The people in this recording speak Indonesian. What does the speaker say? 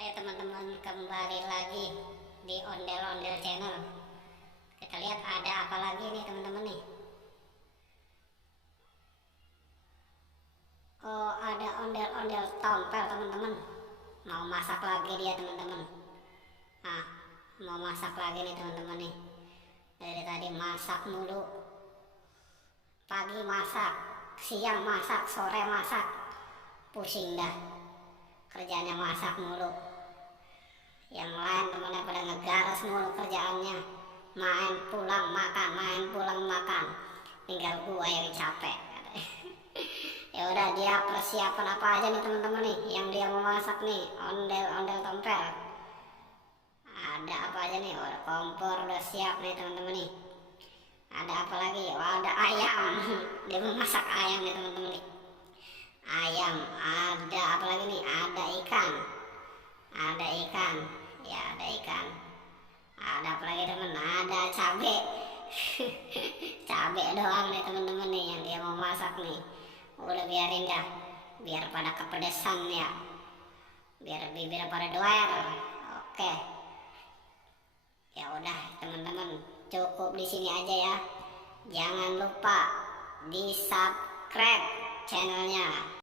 Ayo teman-teman, kembali lagi di Ondel-Ondel Channel. Kita lihat ada apa lagi nih teman-teman nih. Oh, ada ondel-ondel tompel teman-teman. Mau masak lagi dia teman-teman. Ah, mau masak lagi nih teman-teman nih. Dari tadi masak mulu. Pagi masak, siang masak, sore masak. Pusing dah. Kerjanya masak mulu. Yang lain temennya pada ngegaras mulu kerjaannya, main pulang makan, main pulang makan, tinggal gua yang capek. Ya udah, dia persiapan apa aja nih teman-teman nih yang dia mau masak nih. Ondel-ondel tompel ada apa aja nih? Udah kompor udah siap nih teman-teman nih. Ada apa lagi? Wah, ada ayam. Dia mau masak ayam nih teman-teman nih. Ayam, ada apa lagi nih? Ada ikan, ada ikan, ya ada ikan. Ada apa lagi teman? Ada cabe. Cabe doang nih teman-teman nih yang dia mau masak nih. Udah biarin dah, biar pada kepedesan ya, biar bibir pada doer. Oke, ya udah teman-teman, cukup di sini aja ya. Jangan lupa di subscribe channelnya.